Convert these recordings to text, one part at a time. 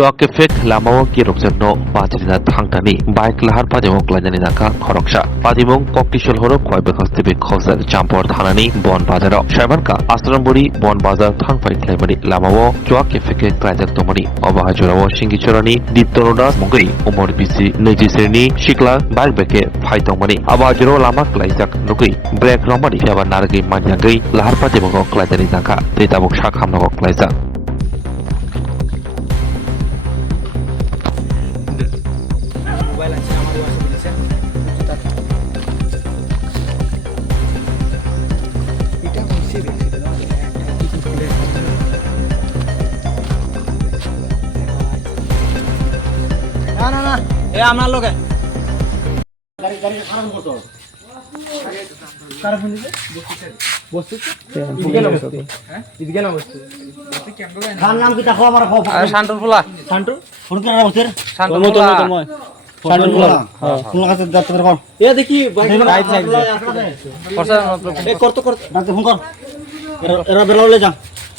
Joake fek lamao kirokjano bajrina thangtani bike lahar pajamok lainani naka khoroksa padimong koktishol horo khoibe khastebe khosar champor thanani bon bazaro shaibanka asramburi bon bazar thangpai klaimani lamao joake feke klajak tomani obahajorao singichorani diptonodas mongoi umor bisi neji sreni shikla bike beke phaitongmani abajoro lama klaijak nugui brek romani aba nargi manjangai lahar pajamok klaidani naka tetabok shakhamnok klaijak না এ আমার লোকে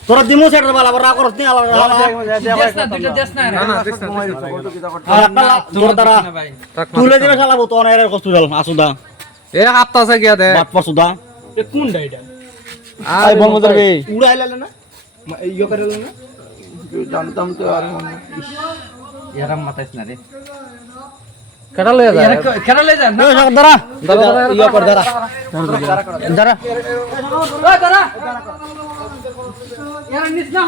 তোরা দিমু সেটার বালা বড় করছ নি আলা দেশ না দুইটা দেশ না তোরা তারা তুলে দিবে শালা তো অনেক কষ্ট দল আসুদা এ হাততাছে গিয়া দে বাট পছুদা এ কোন ডাইটা আই বল মদর বে উড়াইলালে না ইয়ো করেল না জানতাম তো আর এরাম মাতাইছ না রে কেডা লয়ে যায় কেডা লয়ে যায় না দাঁড়া দাঁড়া ইয়ো কর দাঁড়া দাঁড়া দাঁড়া এরা নিস না